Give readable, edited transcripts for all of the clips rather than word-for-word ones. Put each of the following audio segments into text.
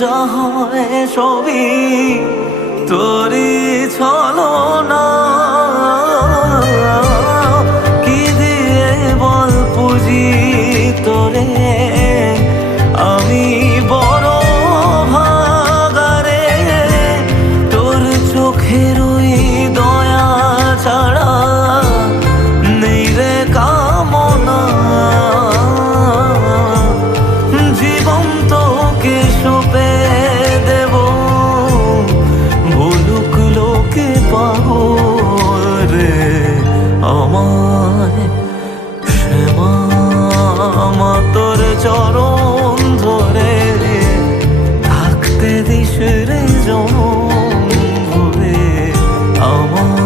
যা হয় সবই তোরই ছলনা। কি দিয়ে বল পুজি তোরে, আমি বড় ভাগারে। তোর চোখের ওই দয়া ছাড়া নেই রে কামনা। জীবন তোকে সঁপে দেব, বলুক লোকে পাগল রে আমায়। শ্যামা মা তোর চরণ ধরে থাকতে দিস রে জনম ভরে আমায়।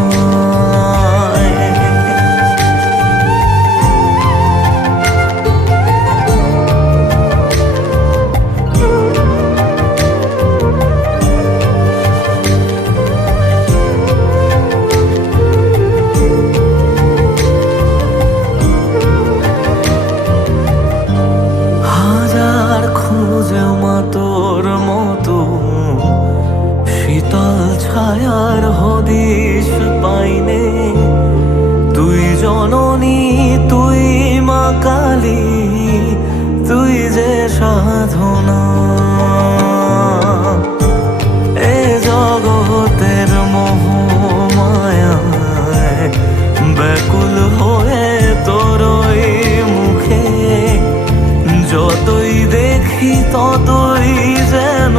হাজার খুঁজে মা তোর মতো শীতল ছায়ার হদিশ পাইনে। তুই জননী তুই মা কালী, তুই যে সাধনা। এ জগতের মোহ মায়ায় ব্যাকুল হয়ে তোরই মুখে যতই দেখি ততই যেন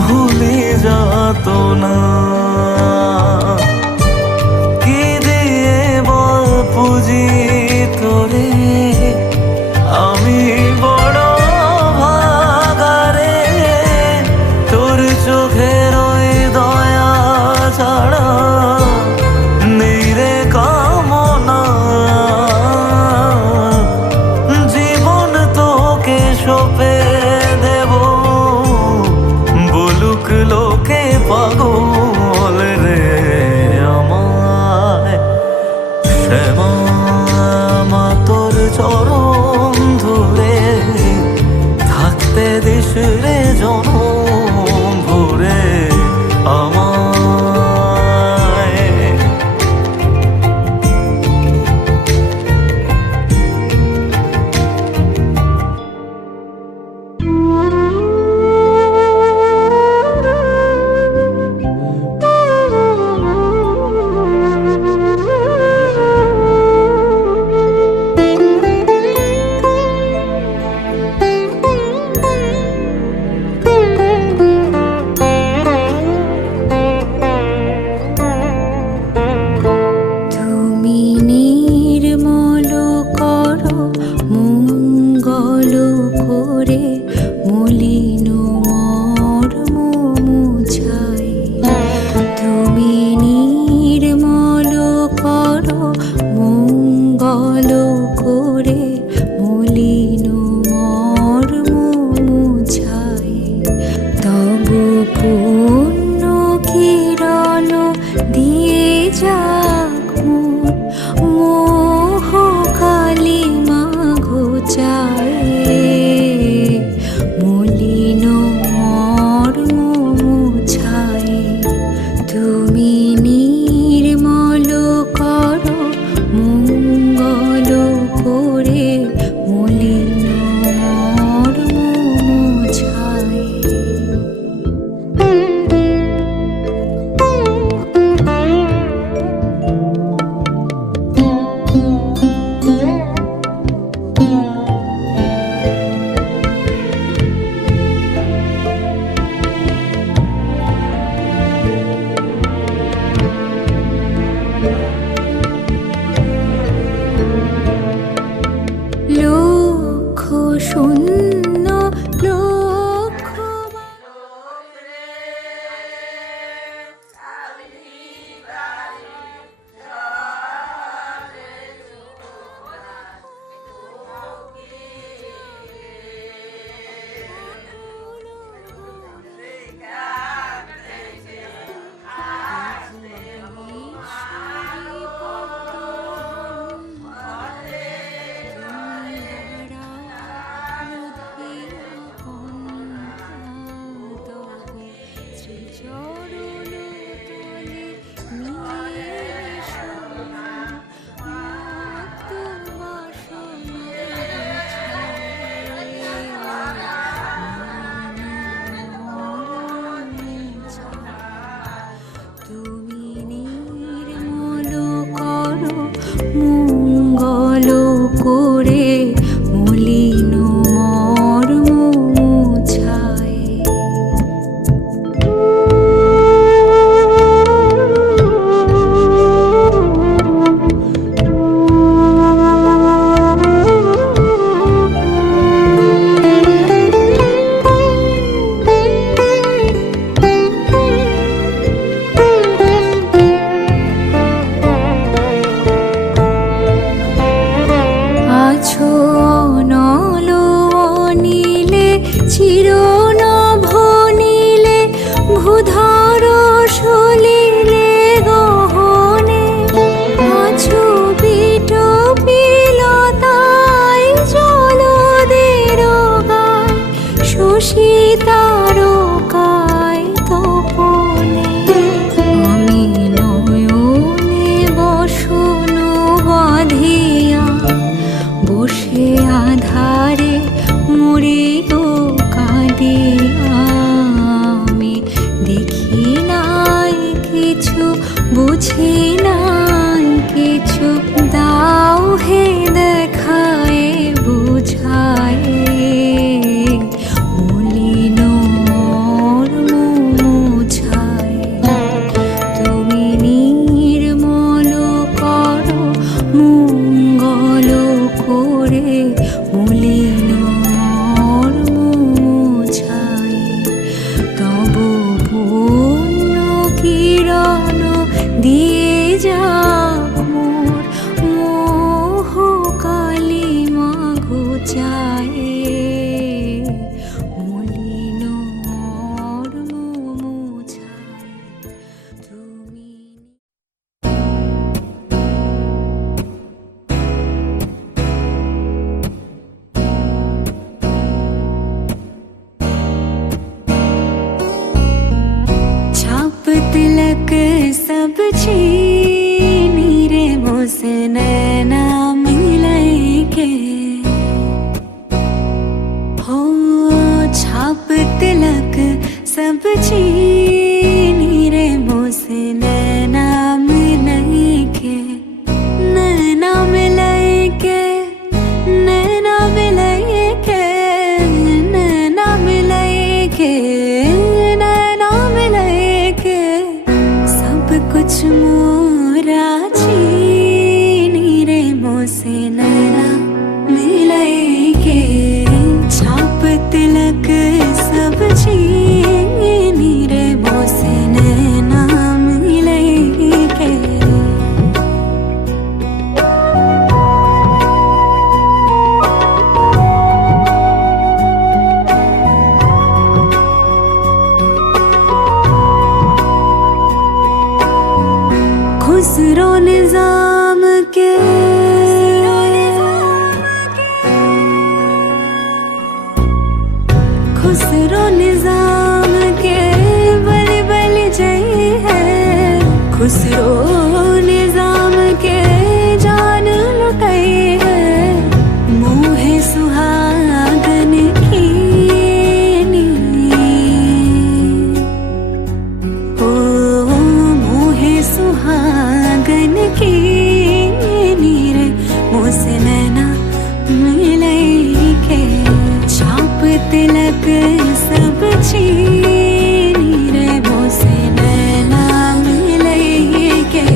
ভুলে যাত না। কি দিয়ে বল পুজি তোরে, আমি বড় ভাগারে। তোর চোখের ওই দয়া ছাড়া নেই রে কামনা। জীবন তোকে সঁপে দেব, বলুক লোকে পাগল রে আমায়। শ্যামা মা তোর চরণ ধরে থাকতে দিস রে জনম ভরে আমায়। তুমি নির্মল করো মঙ্গল করে, মলিন মর্ম মুছাই। তুমি নির্মল করো মঙ্গল করে, মলিন মর্ম মুছাই। তব পূর্ণ কিরণ দিয়ে যাক মোর মোহ কালিমা ঘোচায়। মলিন মর্ম মুছায়। তুমি নির্মল করো মঙ্গল করে, মলিন মর্ম মুছায়। লক্ষ শূন্য লক্ষ সে আধারে মরিও কাঁদে আমি, দেখি নাই কিছু, বুঝি নাই কিছু, দাও হে দেখায় বুঝায় মলিন মর্ম মুছায়। তুমি নির্মল করো মঙ্গল করে মলিন মর্ম মুছায়। তব পূর্ণ কিরণ দিয়ে যাক মোর মোহ কালিমা ঘুচায় মলিন মর্ম মুছায়। তুমি छाप तिलक सब छीनी रे मुझसे नैना मिलाए के हो, छाप तिलक सब छीनी रे मुझसे नैना मिलाए के, नैना मिलाए के, नैना मिलाए के, नैना मिलाए के, नैना मिलाए के, सब कुछ मोरा छीनी रे मुझसे नैना मिलाए के। छाप तिलक सब छीनी रे मुझसे नैना मिलाए के। खुसरो निजाम के खुसरो निजाम के बलि बलि जय है, खुसरो निजाम के जान लुटाई है मोहे सुहागन की ओ मोहे सुहागन की नीर मुझसे नैना मिलाए के। छाप तिलक सब छीनी रे मुझसे नैना मिलाए के।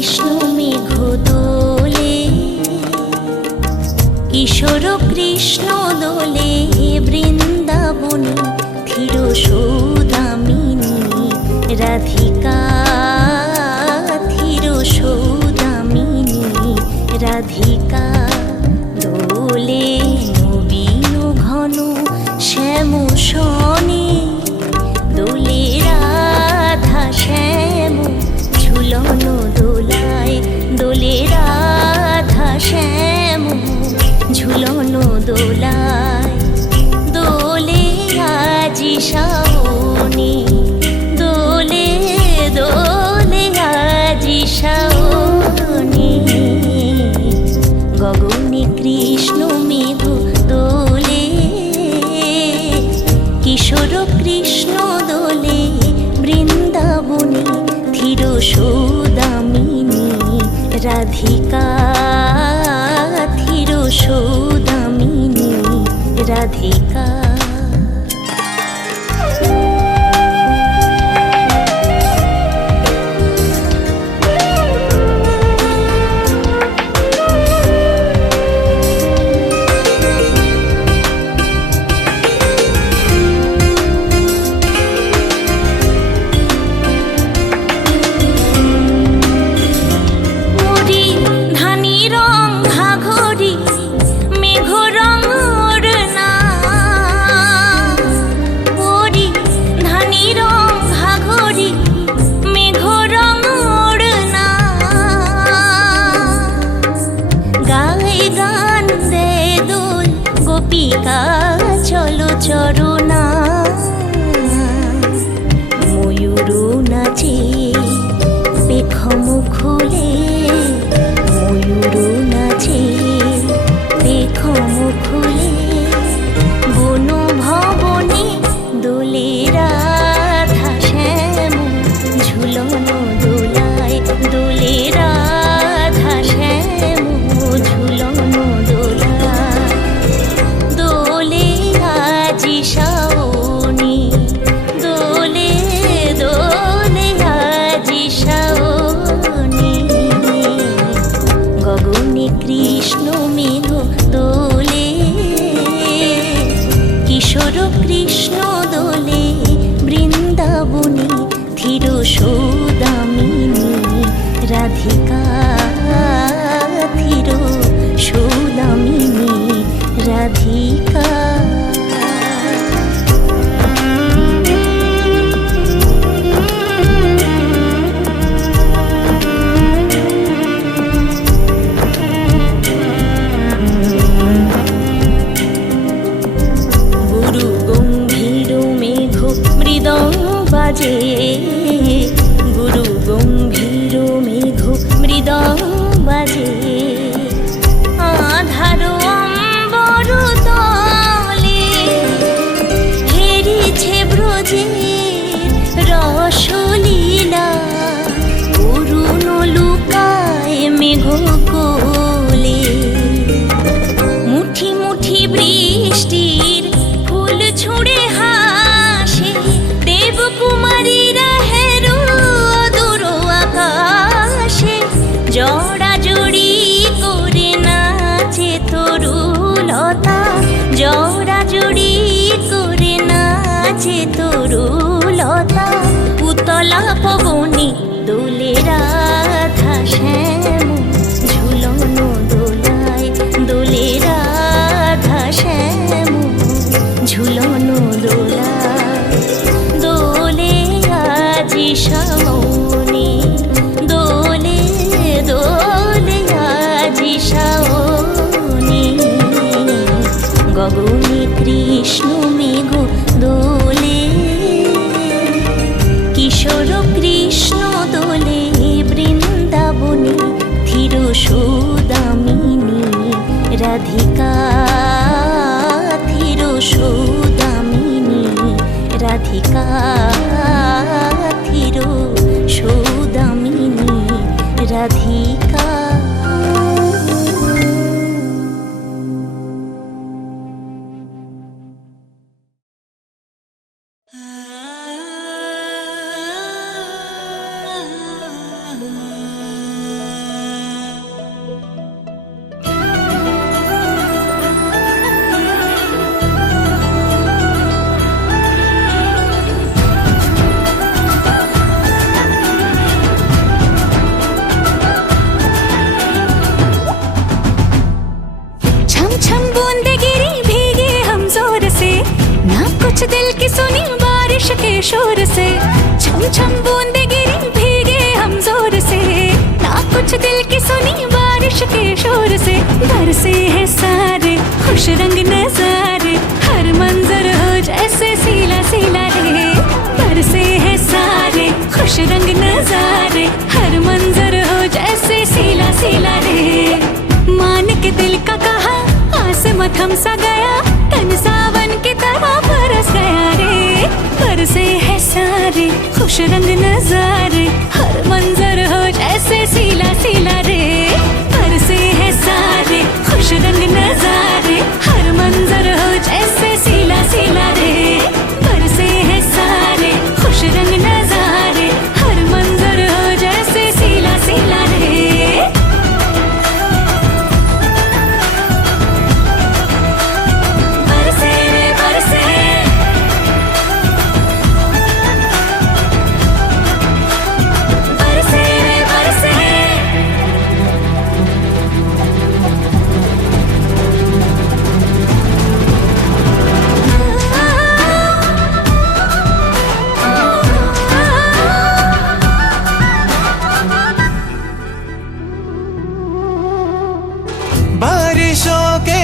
কৃষ্ণ মেঘ দোলে, কিশোর কৃষ্ণ দোলে বৃন্দাবনে ধীর সৌদামিনী রাধিকা, ধীর সৌদামিনী রাধিকা। দোলে নবীন ঘন শ্যাম শনে, দোলে রাধা শ্যাম ঝুলন দোলায়, দোলে রাধা শ্যাম ঝুলন দোলায়। দোলে আজি শাওনে, দোলে দোলে আজি শাওনে, গগনে কৃষ্ণ মেঘ দোলে, কিশোর কৃষ্ণ দোলে বৃন্দাবনে ধীর সৌদামিনী রাধিকা, ধীর সৌদামিনী রাধিকা। চলো চরণা, ময়ূর নাচে পেখম খুলে, ময়ূর নাচে পেখম খুলে। বন ভবনে দোলে রাধা শ্যাম ঝুলন দোলায়, দোলে রাধা শ্যাম ঝুলন দোলায়। দোলে আজি শাওনে, দোলে দোলে আজি শাওনে, গগনে কৃষ্ণ মেঘ দোলে, কিশোর কৃষ্ণ দোলে বৃন্দাবনে ধীর সৌদামিনী রাধিকা, ধীর সৌদামিনী রাধিকা। গুরু গম্ভীর মেঘ মৃদঙ্গ বাজে, গুরু গম্ভীর মেঘ মৃদঙ্গ বাজে। আধার অম্বর তলে হেরিছে ব্রজের রসলীলা, অরুণ লুকায় মেঘ কোলে। মুঠি মুঠি বৃষ্টির ফুল ছুঁড়ে হাসে, দেবকুমারীরা হেরো দূর আকাশে। জড়া জড়ি করে নাচে তরুলতা, জড়া জড়ি করে নাচে তরুলতা। উতলা পবনে দোলে রাধা শ্যাম ঝুলন দোলায়, দোলে রাধা শ্যাম ঝুলন দোলায়। দোলে আজি শাওনে, দোলে দোলে আজি শাওনে, গগনে কৃষ্ণ মেঘ দোলে, কিশোর কৃষ্ণ দোলে বৃন্দাবনে ধীর সৌদামিনী রাধিকা, ধীর সৌদামিনী রাধিকা, ধীর সৌদামিনী রাধিকা। बरसे हैं सारे खुश रंग नजारे, हर मंजर हो जैसे सीला सीला रे। बरसे हैं सारे खुश रंग नजारे, हर मंजर हो जैसे सीला सीला रे। मान के दिल का कहा आसमां थम सा गया, तन सावन की तरह बरस गया रे। बरसे हैं सारे खुश रंग नजारे, हर मंजर हो जैसे सीला सीला रे। बरसे हैं सारे खुश रंग नजारे, हर मंजर हो जैसे सीला सीला रे। बरसे हैं सारे खुश रंग नजारे, हर मंजर हो जैसे सीला सीला रे। बरसे रे बरसे, बरसे रे बरसे। बारिशों के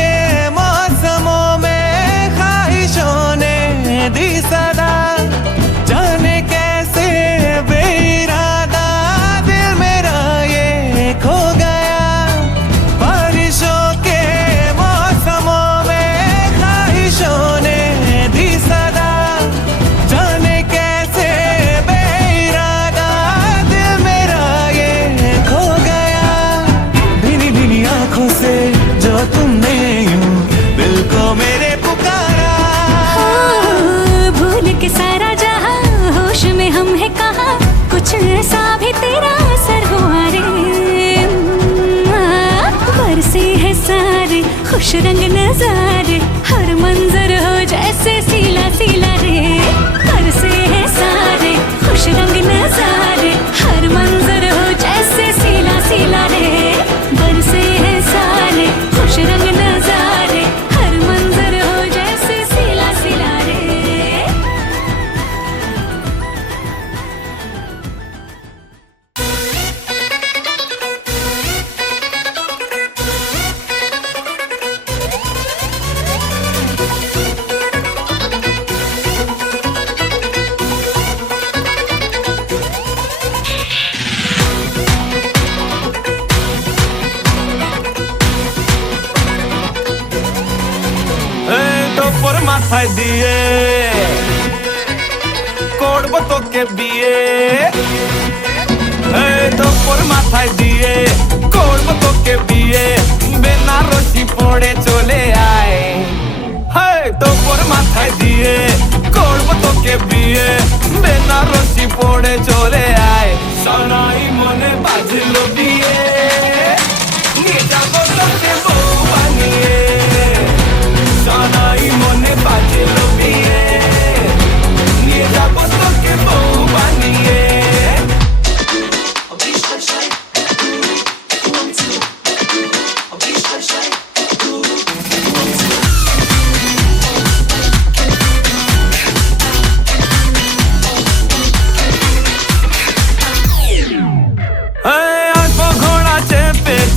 मौसमों में ख्वाहिशों ने दी सदा, जाने कैसे बेइरादा दिल मेरा ये खो गया। बारिशों के मौसमों में ख्वाहिशों ने दी सदा, जाने कैसे बेइरादा दिल मेरा ये खो गया। भीनी भीनी आंखों से जो तुमने यूं दिल को मेरे पुकारा, भूल के सारा जहां होश में हम है कहा, कुछ ऐसा भी तेरा असर हुआ रे। बरसे है सारे खुश रंग नजारे, हर मंजर हो जैसे सीला सीला रे। बरसे है सारे खुश रंग नजारे, हर मंजर हो जैसे सीला सीला रे। बरसे है सारे खुश रंग नजारे, हर मंजर हो जैसे सीला सीला रे। তোর মাথায় দিয়ে করবো তোকে বিয়ে, তোর মাথায় দিয়ে করবো তোকে বিয়ে। বেনারসি পড়ে চলে আয়, তোর মাথায় দিয়ে করবো তোকে বিয়ে। বেনারসি পড়ে চলে আয়, সানাই মনে বাজলো বিয়ে। নিয়ে যাবো তোকে বউ বানিয়ে, সানাই মনে বাজলো বিয়ে। নিয়ে যাবো তোকে বউ বানিয়ে।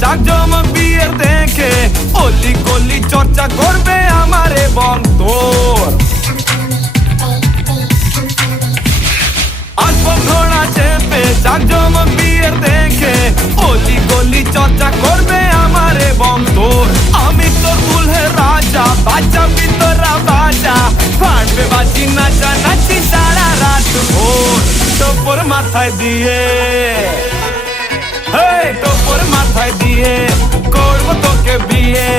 জাকজমক বিয়ের দেখে অলি গলি চর্চা করবে আমারে বন্তর। আসবো ঘোড়া চেপে জাকজমক বিয়ের দেখে অলি গলি চর্চা করবে আমারে বন্তর। আমি তোর দুলহে রাজা, বাচ্চা ভিতরা বাজা, ফাটবে বাজি নাচা নাচি সারা রাত ভোর। তোর মাথায় দিয়ে তোর মাথায় দিয়ে করবো তোকে বিয়ে।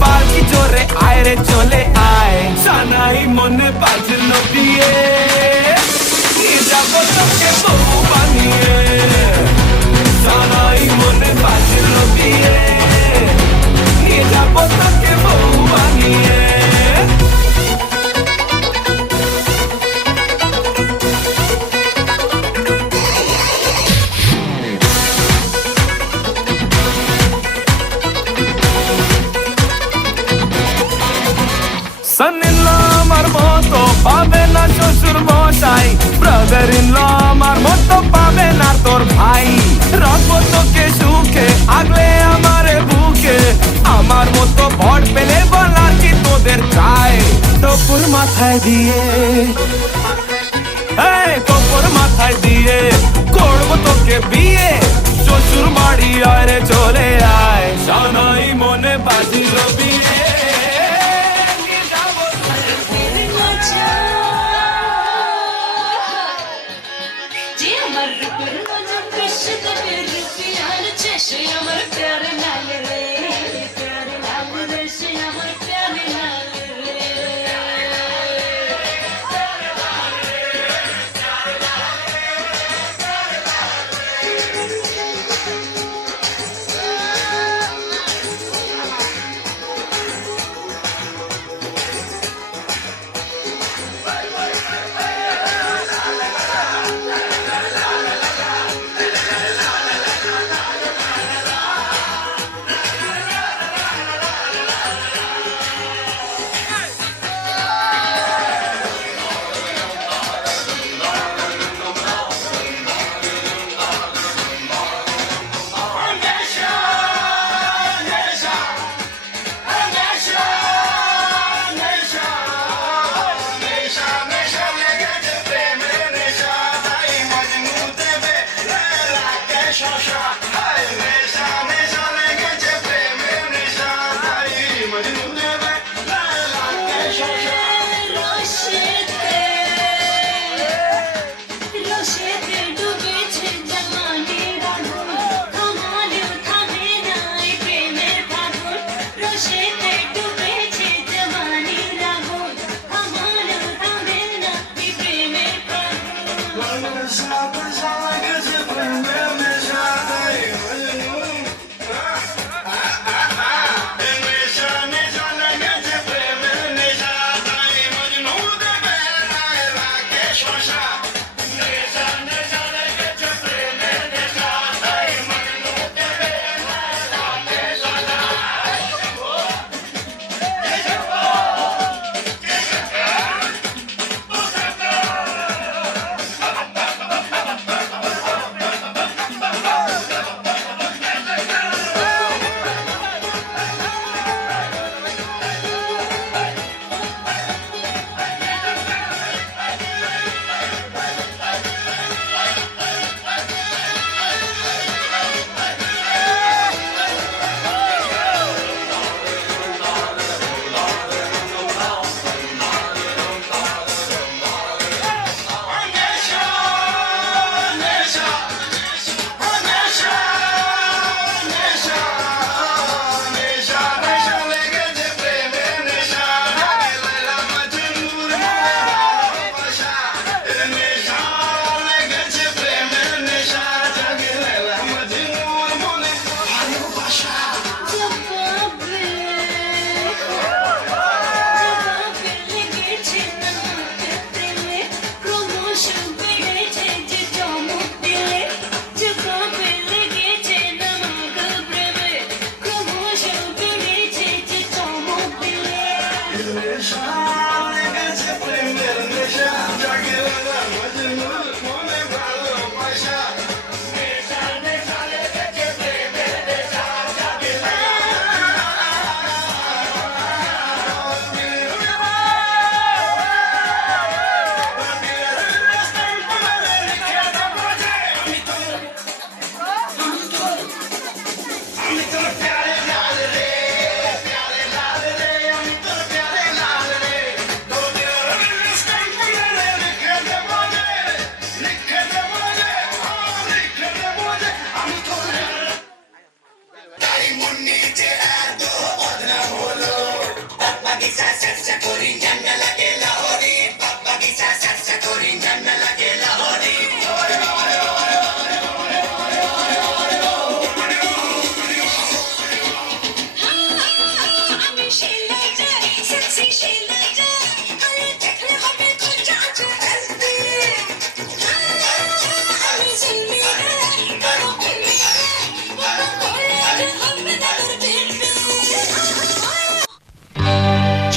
পালকি জোরে আয় রে চলে আয়, সানাই মনে বাজলো বিয়ে। নিয়ে যাবো তোকে বউ বানিয়ে, সানাই মনে বাজলো বিয়ে। নিয়ে যাবো তোকে বউ বানিয়ে। ব্রাদার ইন ল আমার মতো পাবে না তোর ভাই। রাখবো তোকে সুখে আগলে আমারে বুকে, আমার মাথায় দিয়ে, এই কপর মাথায় দিয়ে করবো তোকে বিয়ে। শ্বশুর বাড়ি আয় রে চলে আয়, সানাই মনে বাজিল বিয়ে।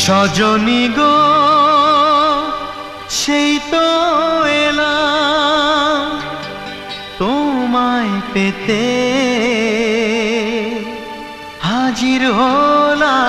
সজনী গো সেই তো এলাম তোমায় পেতে হাজির হলাম।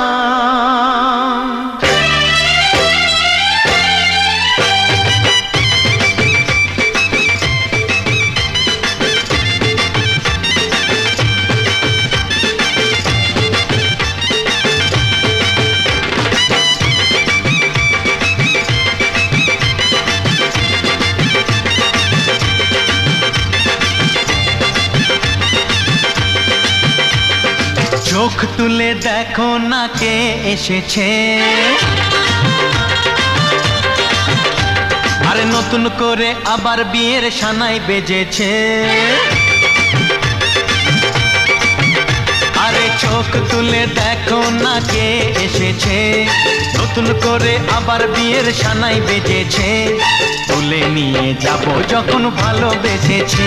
চোখ তুলে দেখো না কে এসেছে, আরে নতুন করে আবার বিয়ের সানাই বেজেছে। আরে চোখ তুলে দেখো না কে এসেছে, নতুন করে আবার বিয়ের সানাই বেজেছে। তুলে নিয়ে যাব যখন ভালোবেসেছি,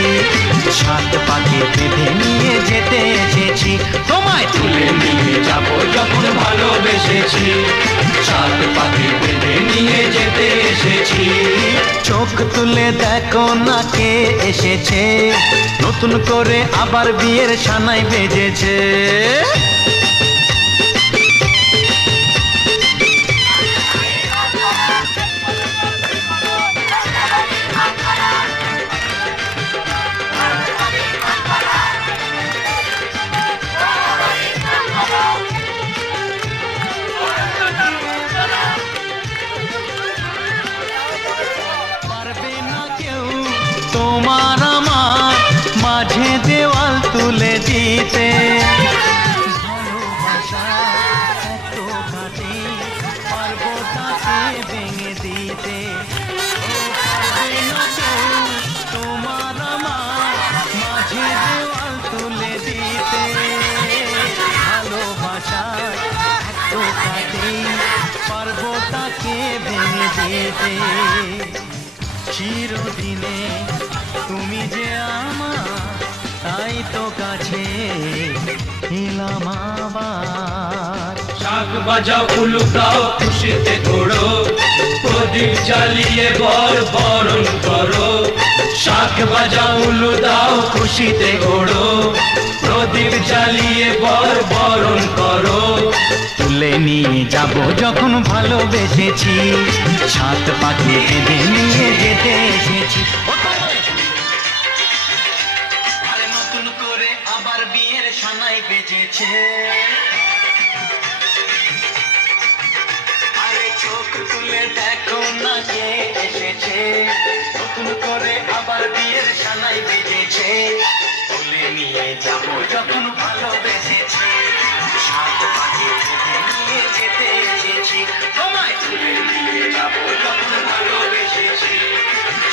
সাত পাকে বেঁধে নিয়ে যেতে এসেছি। তোমায় তুলে নিয়ে যাব যখন ভালোবেসেছি, সাত পাকে বেঁধে নিয়ে যেতে এসেছি। চোখ তুলে দেখো না কে এসেছে, নতুন করে আবার বিয়ের সানাই বেজেছে। তোমার আমার মাঝে দেওয়াল তুলে দিতে, ভালোবাসা এত ঘাটে পারবো তাকে ভেঙে দিতে। তোমার আমার মাঝে দেওয়াল তুলে দিতে, ভালোবাসা এত ঘাটে পারবো তাকে ভেঙে দিতে। চিরদিনে তুমি যে আমার, তাই তো কাছে এলাম আবার। শাক বাজাও উলু দাও খুশিতে ঘোড়ো, প্রদীপ জ্বালিয়ে বর বরণ করো। শাক বাজাও উলু দাও খুশিতে ঘোড়ো, প্রদীপ জ্বালিয়ে বর বরণ করো। তুলে নিয়ে যাব যখন ভালোবেসেছি, সাত পাকে বেঁধে নিয়ে যেতে এসেছি। আরে নতুন করে আবার বিয়ের সানাই বেজেছে। আরে চোখ তুলে দেখো না কে এসেছে, নতুন করে আবার বিয়ের সানাই বেজেছে। তুলে নিয়ে যাব যখন ভালোবেসেছি, সাত পাকে বেঁধে নিয়ে যেতে এসেছি। তোমায় তুলে নিয়ে যাব যখন ভালোবেসেছি,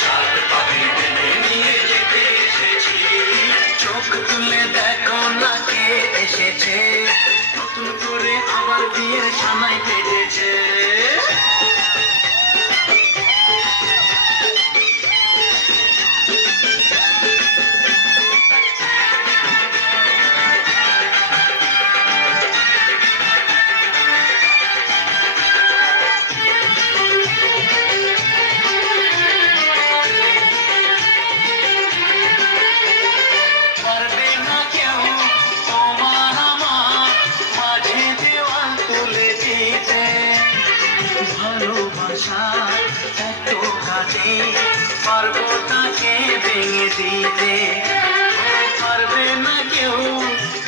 সাত পাকে বেঁধে নিয়ে যেতে এসেছি। চোখ তুলে দেখো না কে এসেছে, নতুন করে আবার বিয়ের সানাই বেজেছে। পারবো তাকে ভেঙে দিতে, পারবে না কেউ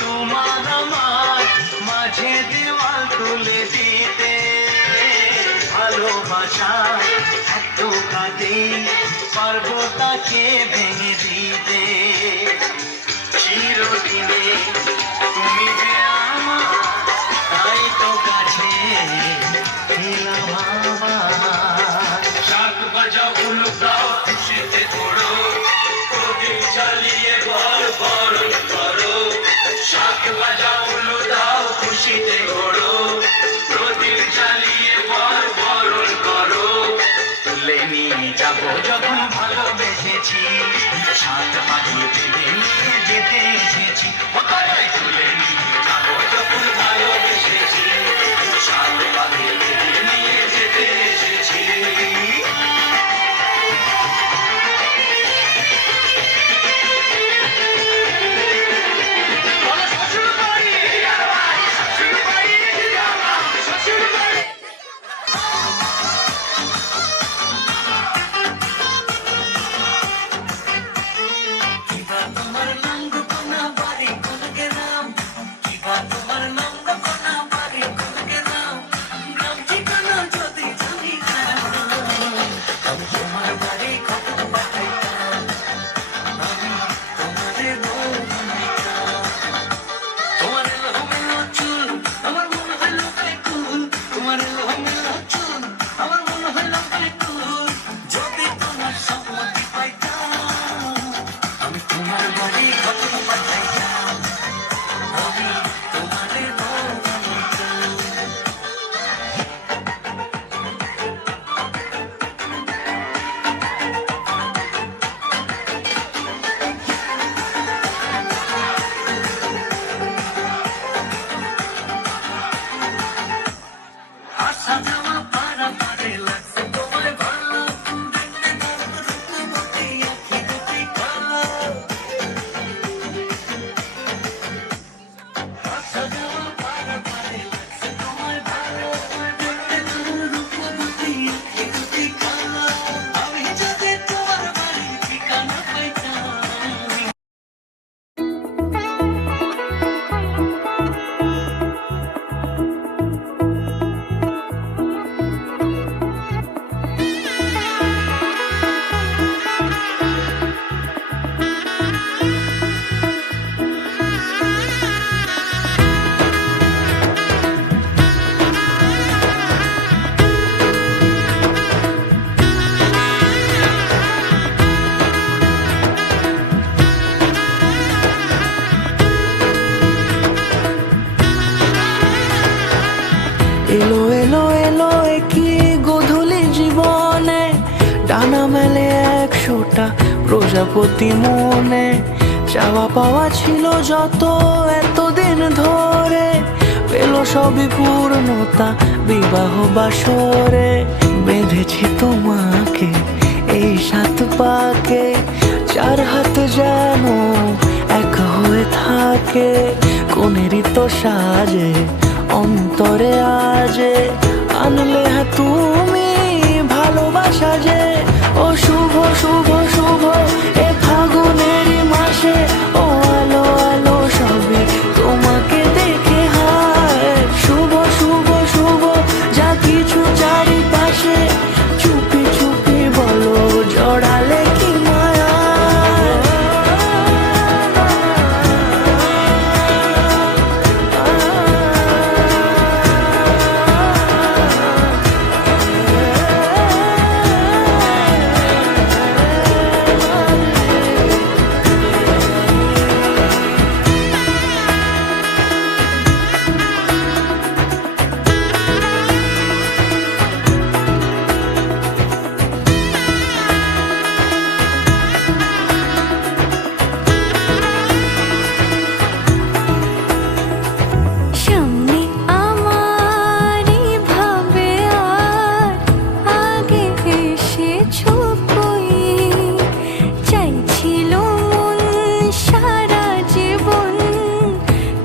তোমার আমার মাঝে দেওয়াল তুলে দিতে। ভালোবাসা এত কাঁদে, পারবো তাকে ভেঙে দিতে। চিরদিনে তুমি যে আমার, তাই তো কাছে এলাম আবার। শাক বাজাও উলু দাও খুশিতে ঘোড়ো, প্রদীপ জ্বালিয়ে বর বরণ করো। শাক বাজাও উলু দাও খুশিতে ঘোড়ো, প্রদীপ জ্বালিয়ে বর বরণ করো। তুলে নিয়ে যাব যখন ভালোবেসেছি, সাত পাকে বেঁধে নিয়ে যেতে এসেছি। তুলে নিয়ে যাব যখন ভালোবেসেছি, সাত পাকে বেঁধে নিয়ে যেতে এসেছি। তোমার লঙ্গ কোনা প্রজাপতি মনে চাওয়া পাওয়া ছিল যত এতদিন ধরে, পেল সবই পূর্ণতা বিবাহ বাসরে। বেঁধেছি তোমাকে এই 7 পাকে, 4 হাত যেন এক হয়ে থাকে। কোনেরই তো সাজে অন্তরে আজে আনলে হ্যাঁ তুমি ভালোবাসা যে। ও শুভ শুভ শুভ এ ফাগুনেরই মাসে, ও আলো আলো সবে তোমাকে দেখে হায়। শুভ শুভ শুভ যা কিছু চারিপাশে, চুপি চুপি বলো জড়ালে কি মায়া। সামনে আমার ভাবে আর আগে এসেছো কই, চাইছিল মন সারা জীবন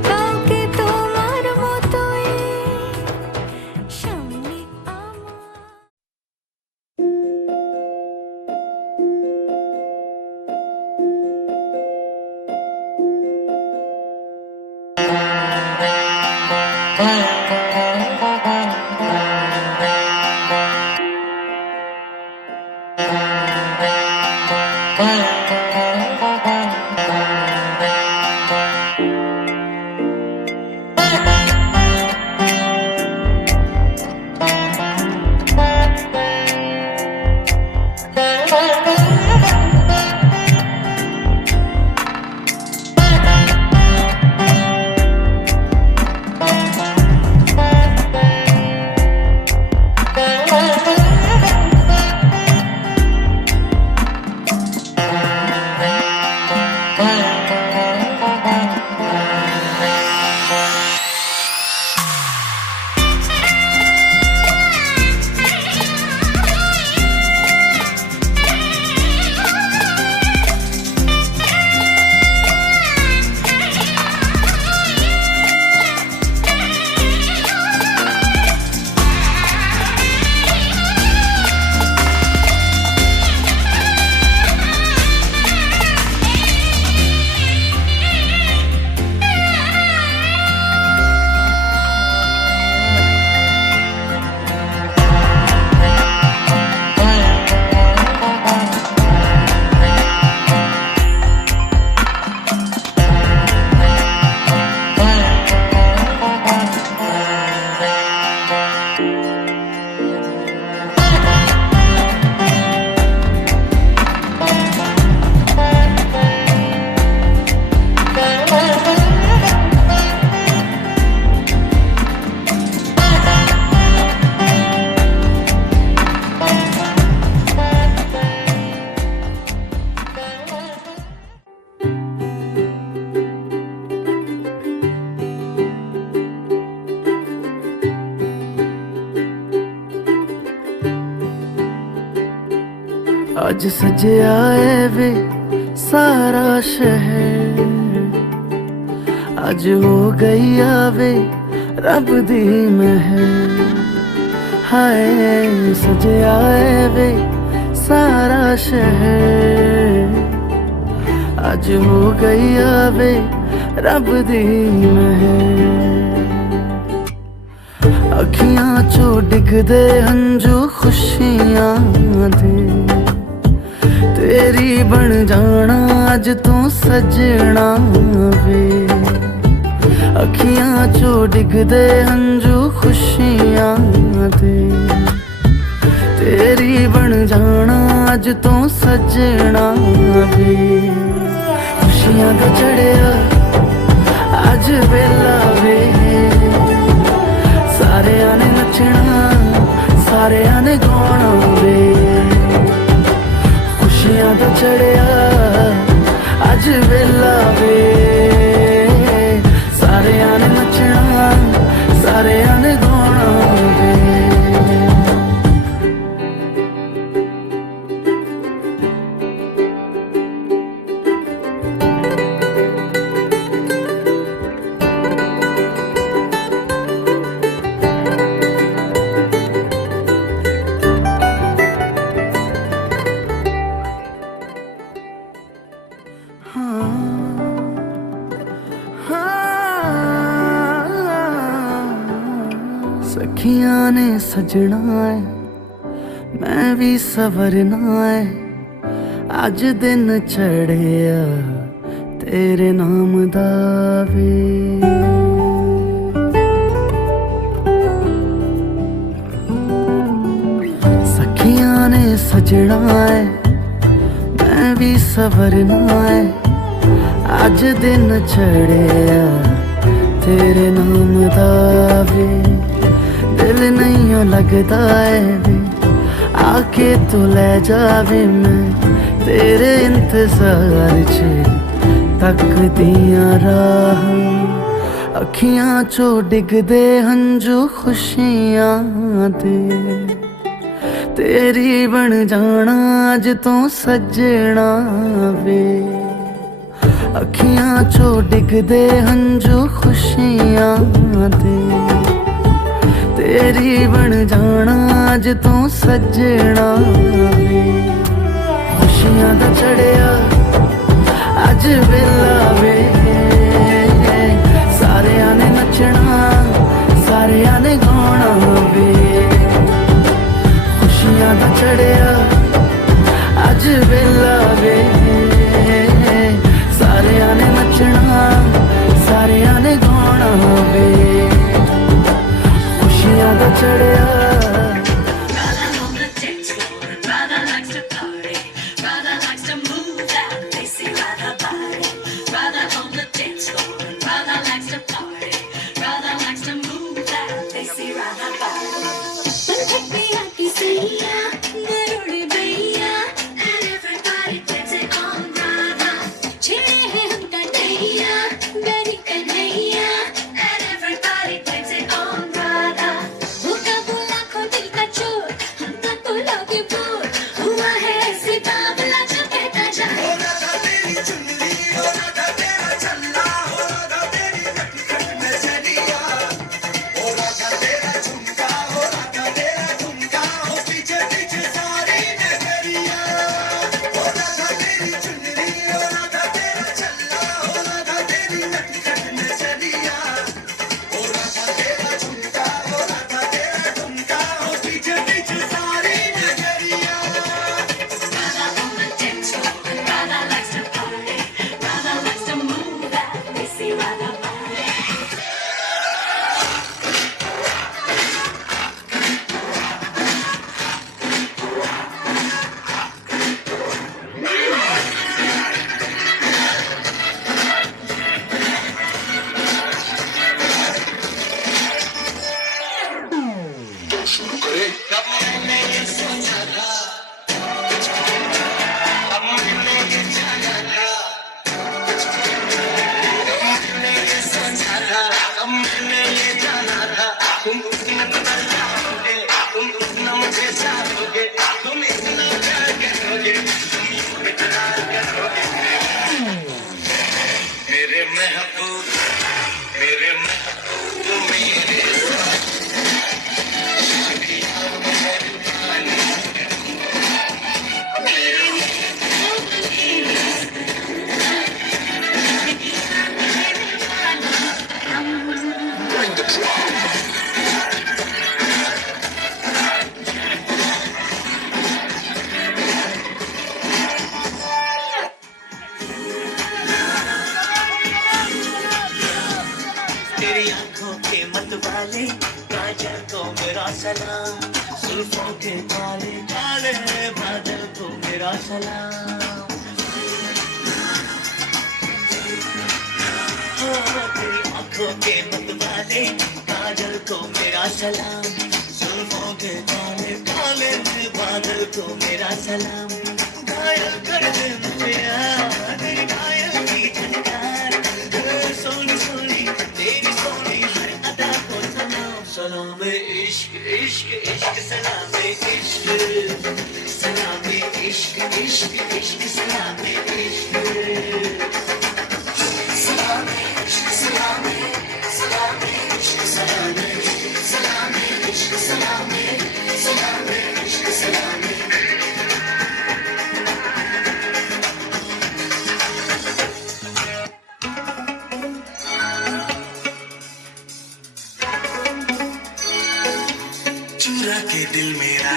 কাউকে তোমার মতোই। সামনে আমার आज सजया है वे सारा शहर, आज हो गई आवे रब दी महर। हाय सजया है वे सारा शहर, आज हो गई आवे रब दी महर। अखियां चो डिगदे हंजू खुशियां दे, तेरी बन जाना अज तू सजना वे। अखियां चो डिगदे हंजू खुशियां दे, तेरी बन जाना अज तू सजना वे। खुशियां दा चढ़िया अज वेला वे, सारे ने नचना सारे ने गाना वे। खुशियां दा चढ़िया सखियां ने सजना है मैं भी सवरना है अज दिन चढ़िया तेरे नाम दा वे सखियां ने सजना है मैं भी सवरना है अज दिन चढ़िया तेरे नाम दा वे दिल नहीं लगता है वे आके तू ले जावे मैं तेरे इंतजार च तकदियां राह अखियां चो डिगदे हंजू खुशियां दे तेरी बन जाना अज तो सजना वे अखियां चो डिगदे हंजू खुशियां दे तेरी बन जाना अज तू सजना वे खुशियां दा चढ़िया अज वेला वे सारियां ने नचना सारियां ने गाना वे खुशियां दा चढ़िया अज वेला वे सारियां ने नचना सारियां ने गाना वे खुशियां दा चढ़िया तेरी आंखों के मत वाले काजल को मेरा सलाम जुल्फों के काले काले बादल को मेरा सलाम तेरी आंखों के मत वाले काजल को मेरा सलाम जुल्फों के काले काले बादल को मेरा सलाम घायल कर दे मुझे यार तेरी घायल की झनकार सोनी सोनी तेरी सोनी हर अदा को सलाम सलाम इश्क इश्क इश्क सलाम इश्क सलाम इश्क इश्क इश्क सलाम इश्क सलाम इश्क सलाम सलाम इश्क सलाम सलाम इश्क सलाम सलाम इश्क सलाम के दिल मेरा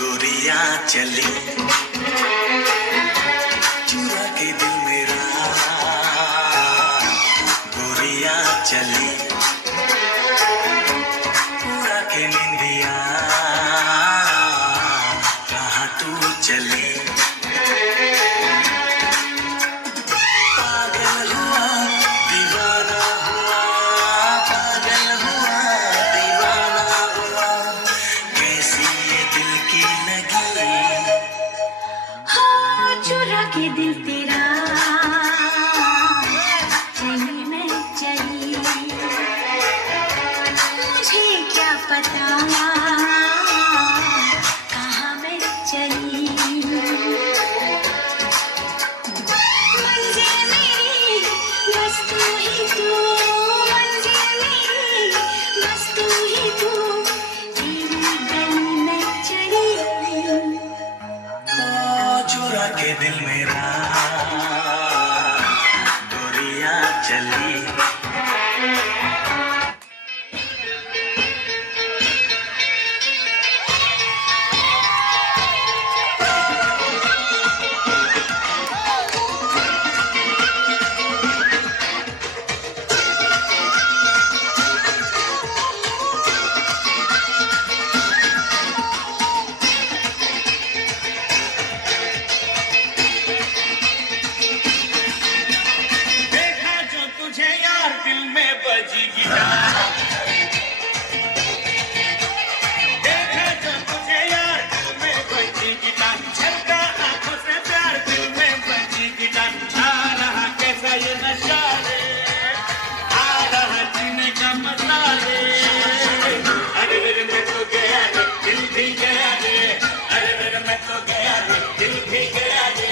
गोरिया चली चुरा के दिल मेरा गोरिया चली उड़ा के निंदिया कहाँ तू चली पागल हुआ दीवाना हुआ पागल हुआ दीवाना हुआ कैसी ये दिल की लगी हाँ चुरा के दिल तेरा चली मैं चली मुझे क्या पता कहाँ मैं चली मंजिल मेरी बस तू ही तू मंजिल मेरी बस तू ही तू तेरी गली में चली चुरा के दिल मेरा गोरिया चली देखा जो तुझे यार दिल में बजी गिटार देखा जो तुझे यार दिल में बजी गिटार छलका आंखों से प्यार दिल में बजी गिटार आ रहा कैसा ये नशा रे आ रहा जीने का मजा रे अरे मेरे मैं तो गया रे दिल भी गया रे अरे मेरे मैं तो गया रे दिल भी गया रे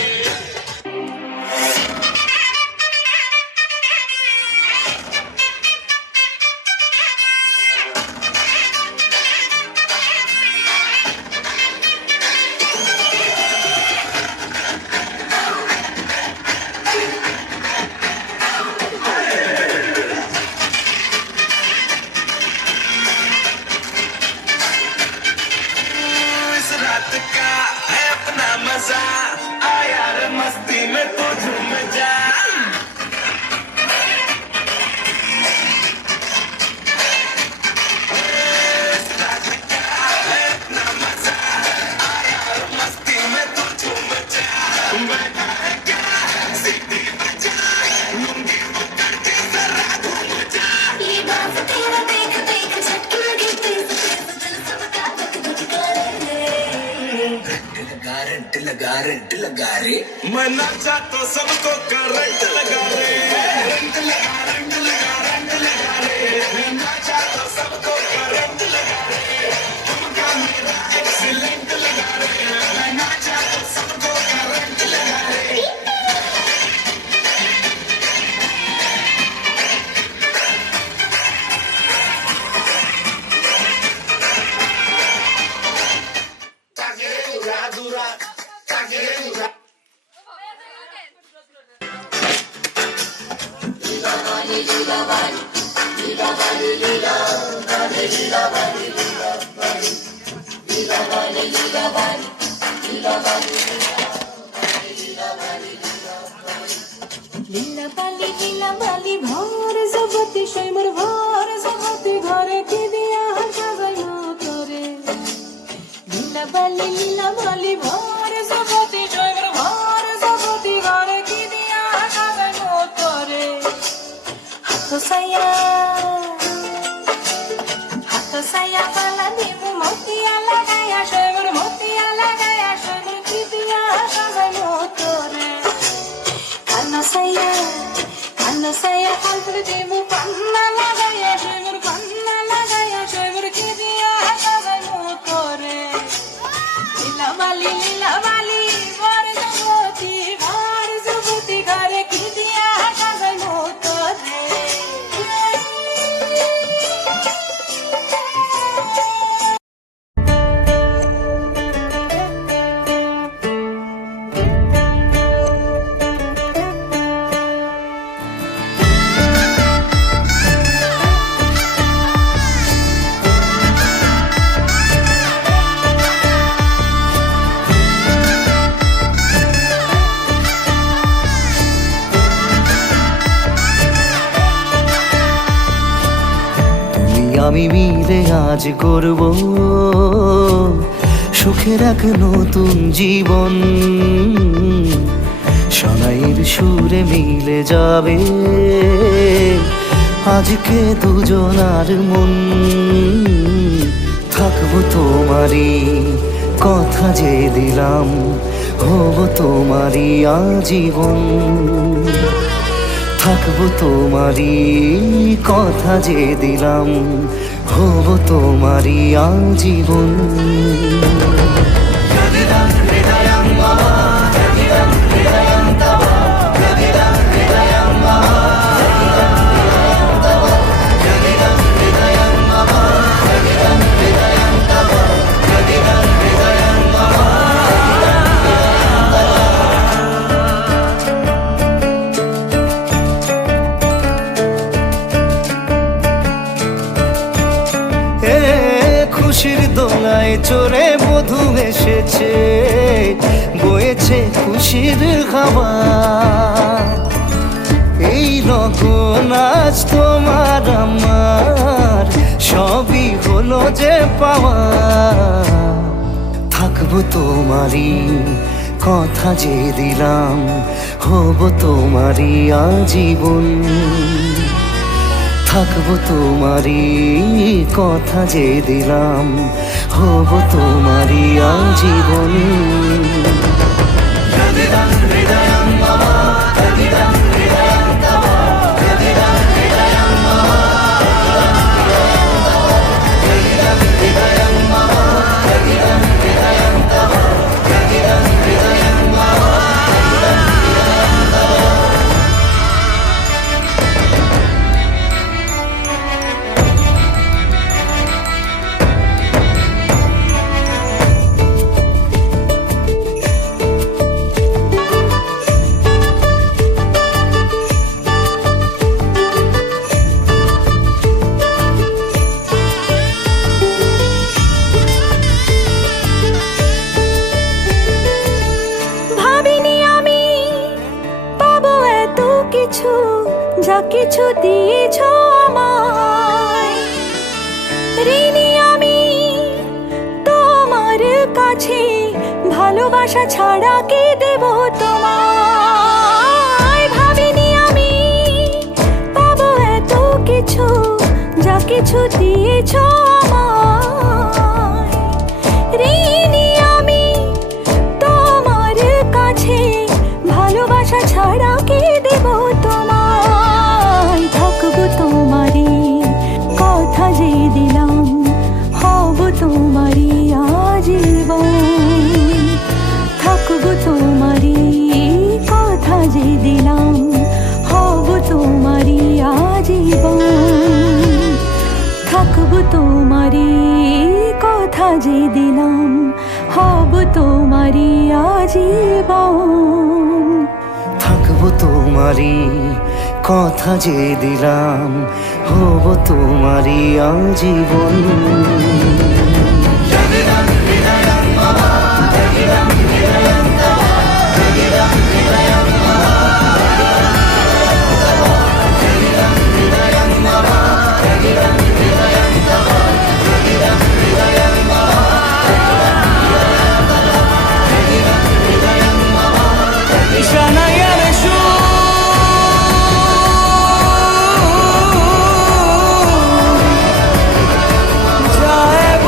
इस रात का है अपना मजा आ यार मस्ती में तो झूम जा इस रात का है अपना मजा आ यार मस्ती में तो झूम जा बैठा है क्या सीटी बजा लूंगी पकड़ के जरा घूम जा ये बात तेरा देख देख झटके लगे तेज तेज दिल सबका धक धक करे रंट लगा रे मैं नाचा तो सबको करंट लगा रे रंट लगा रंट लगा रंट लगा रे मैं नाचा तो सबको करंट लगा रे तुमका मेरा एक्सीलेंट लगा रे मैं नाचा तो सबको करंट लगा रे लीला बाली भोर सबती शैमर भोर सबती घरे की दिया हसाई मोतरे लीला बाली भोर सबती शैमर भोर सबती घरे की दिया हसाई मोतरे हाथ साया वाला नीमू मोतिया लगाया शैमर मोतिया लगाया शैमर की दिया हसाई मोतरे Kanna saya kalpur demu panna lagaya shemur ki diya hasa motore lila bali var zaboti gare ki diya hasa motore আমি মিলে আজ গড়ব সুখের এক নতুন জীবন। শোনাইয়ের সুরে মিলে যাবে আজকে দুজনার মন। থাকবো তোমারই কথা যে দিলাম, হব তোমারই আজীবন। থাকবো তোমারই কথা যে দিলাম, হব তোমারই আজীবন। খুশির দোলায় চড়ে বধূ এসেছে, বয়েছে খুশির হাওয়া। এই রকম আজ তোমার আমার সবই হলো যে পাওয়া। থাকবো তোমারই কথা যে দিলাম, হব তোমারই আজীবন। থাকবো তোমারই কথা যে দিলাম, হব তোমারই আজীবন। যা কিছু দিয়েছ আমায়, ঋণী আমি তোমার কাছে। ভালোবাসা ছাড়া কি দেব তোমায়? ভাবিনি আমি পাবো এত কিছু, যা কিছু দিয়েছ আমায়। ঋণী আমি তোমার কাছে, ভালোবাসা ছাড়া কি দেব তোমায়? থাকবো তোমারই কথা যে দিলাম, হব তোমারই আজীবন। থাকবো তোমারই কথা যে দিলাম, হব তোমারই আজীবন। থাকবো তোমারই কথা যে দিলাম, হব তোমারই আজীবন। থাকবো তোমারই কথা যে দিলাম, হব তোমারই আজীবন। जाए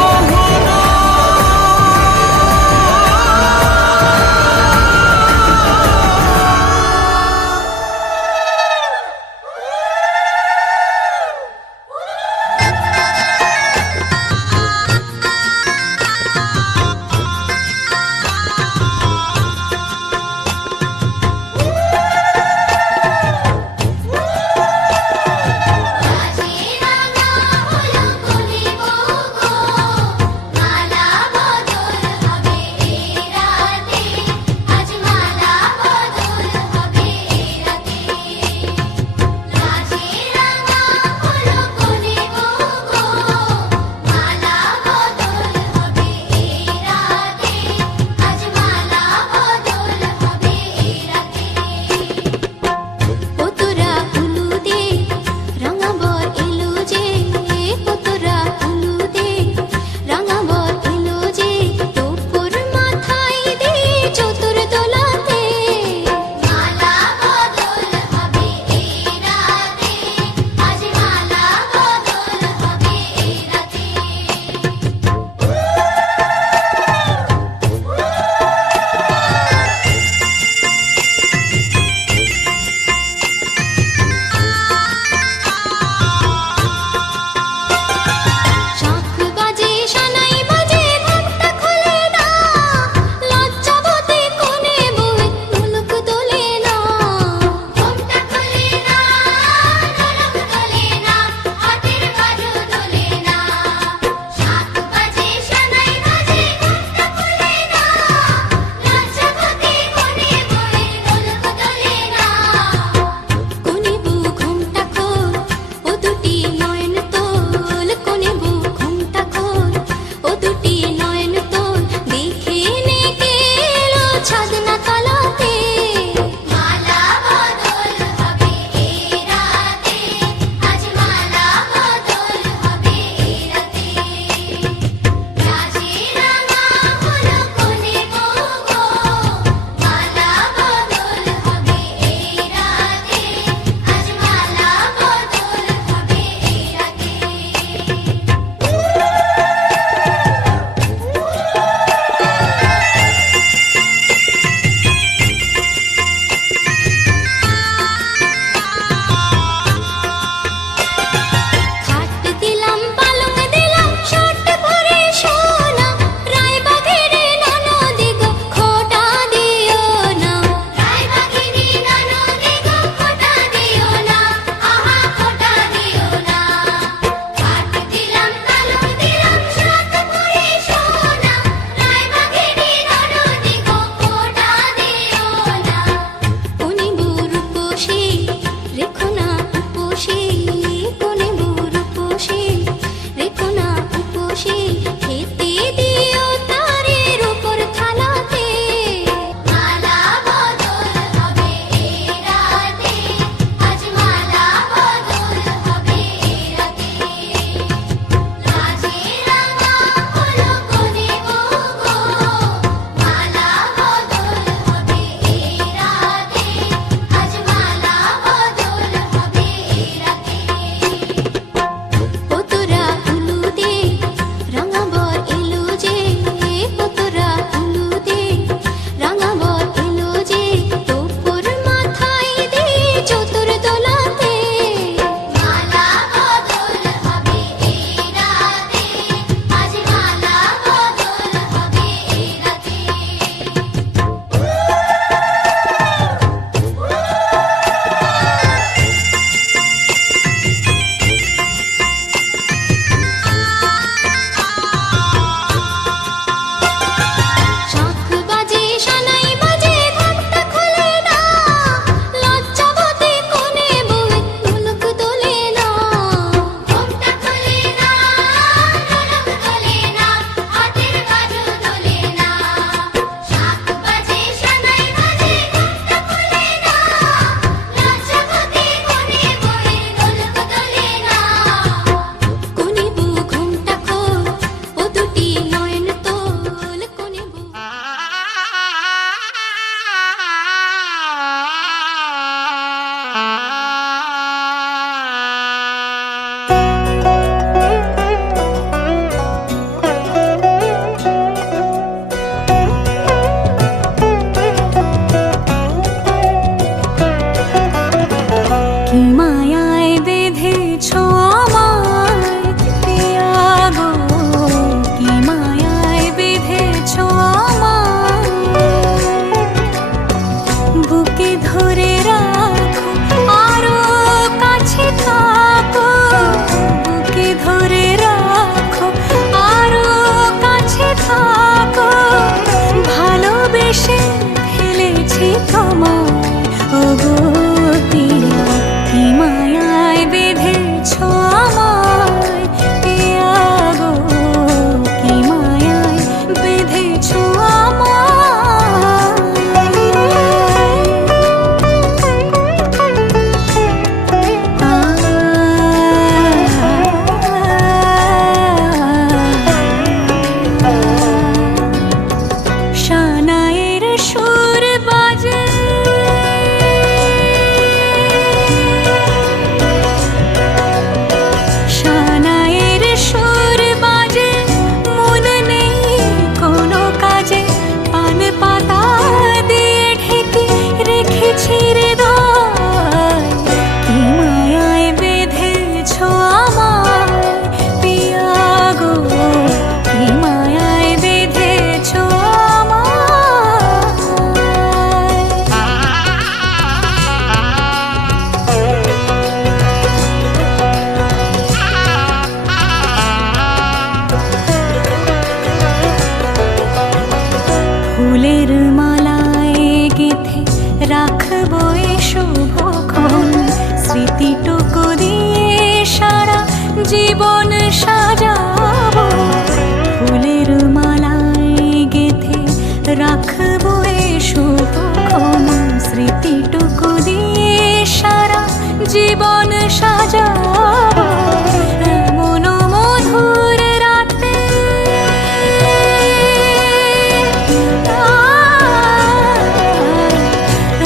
বেঁধেছো আমায় পিয়া গো, কি মায়ায় বেঁধেছো আমায়। বুকে ধরে রাখো আরো কাছে থাকো, বুকে ধরে রাখো আরো কাছে থাকো, ভালোবেসে ফেলেছি তোমায় ওগো পিয়া, কি মায়ায় বেঁধেছো আমায় পিয়া গো, কি মায়ায় বেঁধেছো শানায়ের সুর বাজে, শানায়ের সুর বাজে, মন নেই কোনো কাজে, পান পাতা দিয়ে ঢেকে রেখেছি হৃদয়, কি মায়ায় বেঁধেছো আমায় পিয়া গো, কি মায়ায় বেঁধেছো ফুলের মালায় গেঁথে রাখবো এ শুভক্ষণ, স্মৃতিটুকু দিয়ে সারা জীবন সাজাবো। ফুলের মালায় গেঁথে রাখবো এ শুভক্ষণ, স্মৃতিটুকু দিয়ে সারা জীবন সাজাবো। এমন মধুর রাতে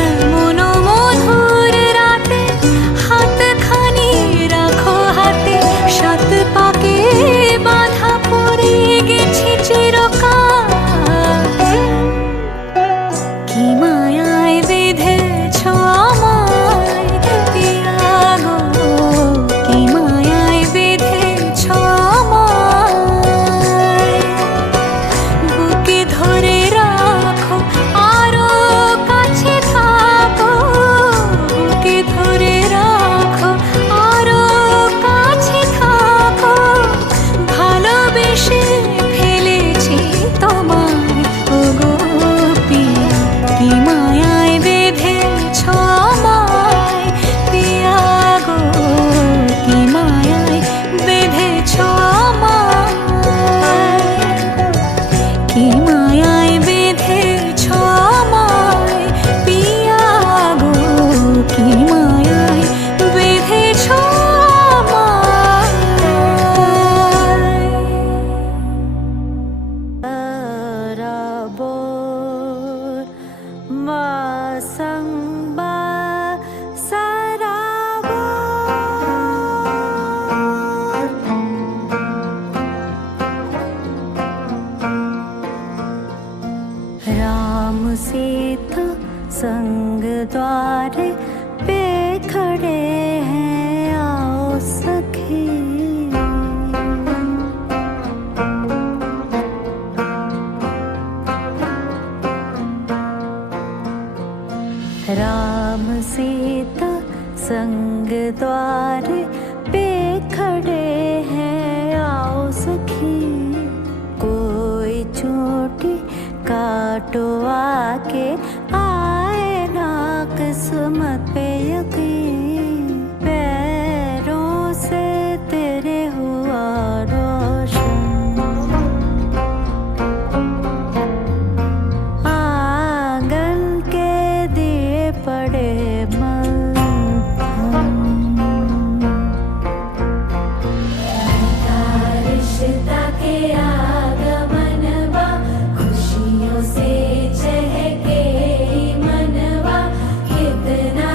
এমন মধুর রাতে হাতখানি রাখো হাতে, সাত পাকে বাঁধা পড়ে গেছি চিরকাল, কি মায়ায় বেঁধেছো আমায় পিয়া গো, কি মায়ায় বেঁধেছো আমায়। বুকে ধরে রাখো আরো কাছে থাকো, বুকে ধরে রাখো আরো কাছে থাকো, ভালোবেসে ফেলেছি তোমায় ওগো পিয়া, কি মায়ায় বেঁধেছো আমায় পিয়া গো, কি মায়ায় বেঁধেছো আমায়, কি মায়ায় বেঁধেছো আমায় পিয়া গো, কি মায়ায় বেঁধেছো আমায়। Sarabor masamba राम सीता संग द्वार पे खड़े हैं, आओ सखी। राम सीता संग द्वार पे खड़े हैं, आओ सखी। कोई चोटी काटो आके, आए ना किस्मत पे यकीन, पैरों से तेरे हुआ रोशन, आंगन के दिए पड़े मलहम। रिश्ता के आगमनवा, खुशियों से चहके मनवा, कितना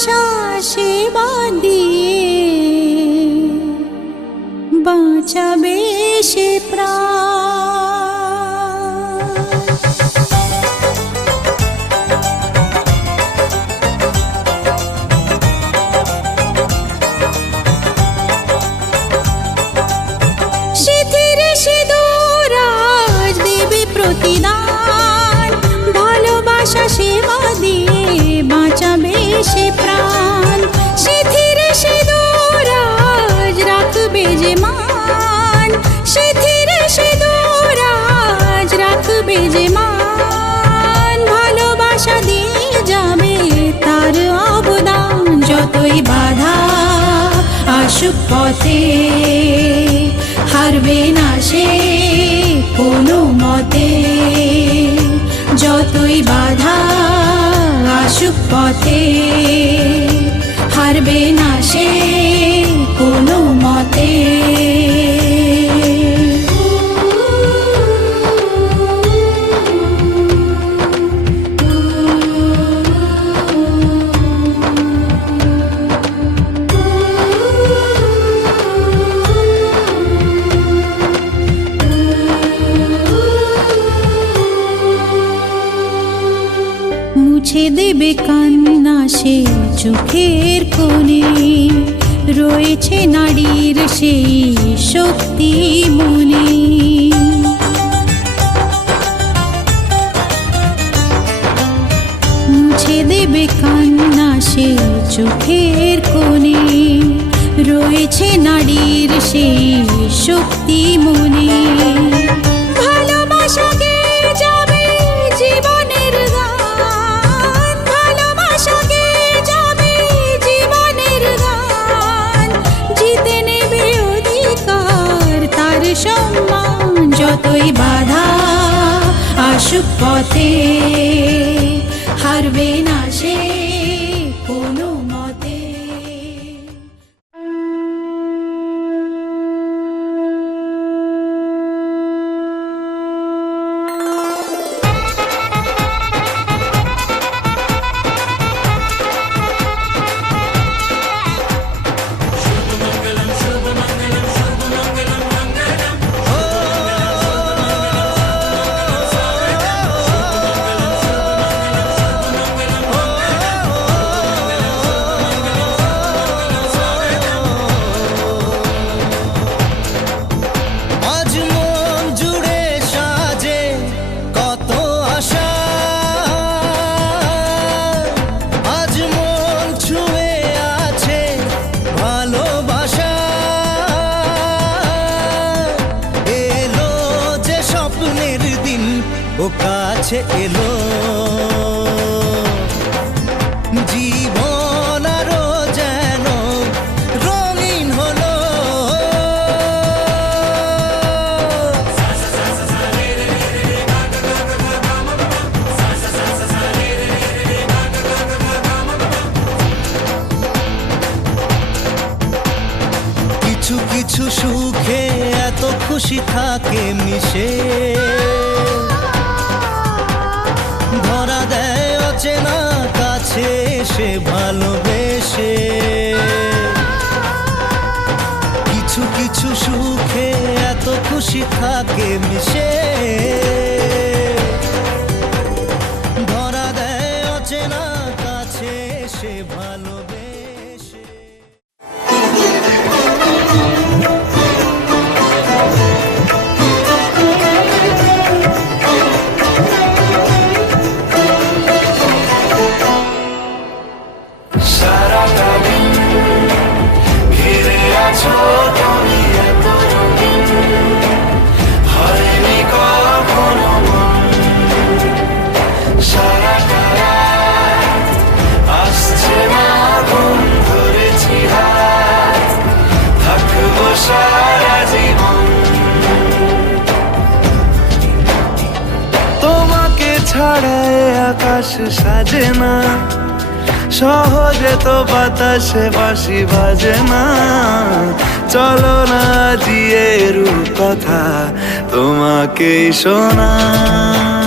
ভালোবাসা সেবা দিয়ে বাঁচাবে সে প্রাণ। সিথির সিঁদুর আজ দেবে প্রতিদান, ভালোবাসা সেবা দিয়ে বাঁচাবে সে প্রাণ। সিথির সিঁদুর আজ রাখবে যে মান, সিথির সিঁদুর আজ রাখবে যে মান, ভালোবাসা দিয়ে যাবে তার অবদান। যতই বাধা আসুক পথে হারবে না সে কোনো মতে, যতই বাধা আসুক পথে হারবে না সে কোনো মতে। মুছে দেবে কান্না সে চোখের কোণে, রয়েছে নারীর সেই শক্তি মনে। মুছে দেবে কান্না সে চোখের কোণে, রয়েছে নারীর সেই শক্তি মনে। ভালোবাসাকে যাবে জীবনের গান, ভালোবাসাকে যাবে জীবনের গান, জিতে নেবে অধিকার তার সম্মান। যতই বাধা আসুক পথে হারবে না সে কোনো মতে। আজ মন জুড়ে সাজে কত আশা, আজ মন ছুঁয়ে আছে ভালোবাসা। এলো যে স্বপ্নের দিন ও কাছে এলো, জীবন আরো যেন রঙিন হলো। কিছু কিছু সুখে এত খুশি থাকে মিশে, ধরা দেয় অচেনা কাছে সে ভালোবেসে। কিছু কিছু সুখে এত খুশি থাকে মিশে, ধরা দেয় অচেনা কাছে সে ভালোবেসে। সারাটা দিন ঘিরে আছো তুমি এত রঙিন, হয়নি কখনো মন। সারাটা রাত আসছে না ঘুম, ধরেছি হাত থাকবো সারা জীবন। তোমাকে ছাড়া এ আকাশ সাজে না, সহজে তো বাতাসে বাঁশি বাজে না। চলো না জিয়ে রূপ কথা তোমাকেই শোনাই।